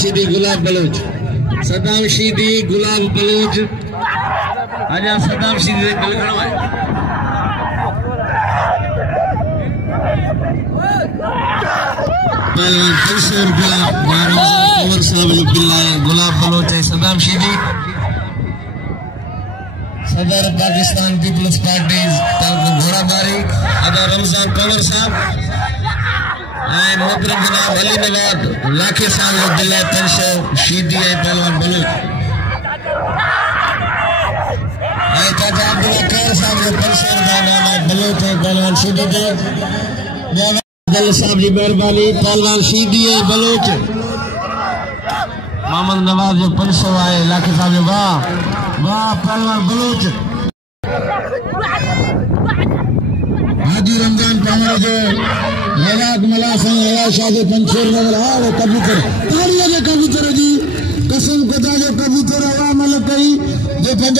शीदी गुलाब Bloch Saddam शीदी गुलाब Bloch आजा सदाम शीदी से गल करो है पहलवान 500 रुपया कमर साहब बिल्लाह गुलाब बलोच है सदाम शीदी सदर पाकिस्तान पीपल्स पार्टी घोड़ाबारी अदा रमजान कमर साहब मोहतरम जनाब अली नवाज लाखे साहब बिल्लाह 300 शीदी है पहलवान बलोच चाचा अब्दुल्ला खैर साहब 500 रुपया बलोच है पहलवान शीदी दे दिल साहब की मेहरबानी पहलवान शीदी है बलोच मोहम्मद नवाज जो 500 आए लाखे साहब जो वाह वाह पहलवान बलोच हाजी रमजान पामर जो लड़ाक मलासन शाह जो 500 नजर आओ कबूतर तालियां के कबूतर जी कसम खुदा जो कबूतर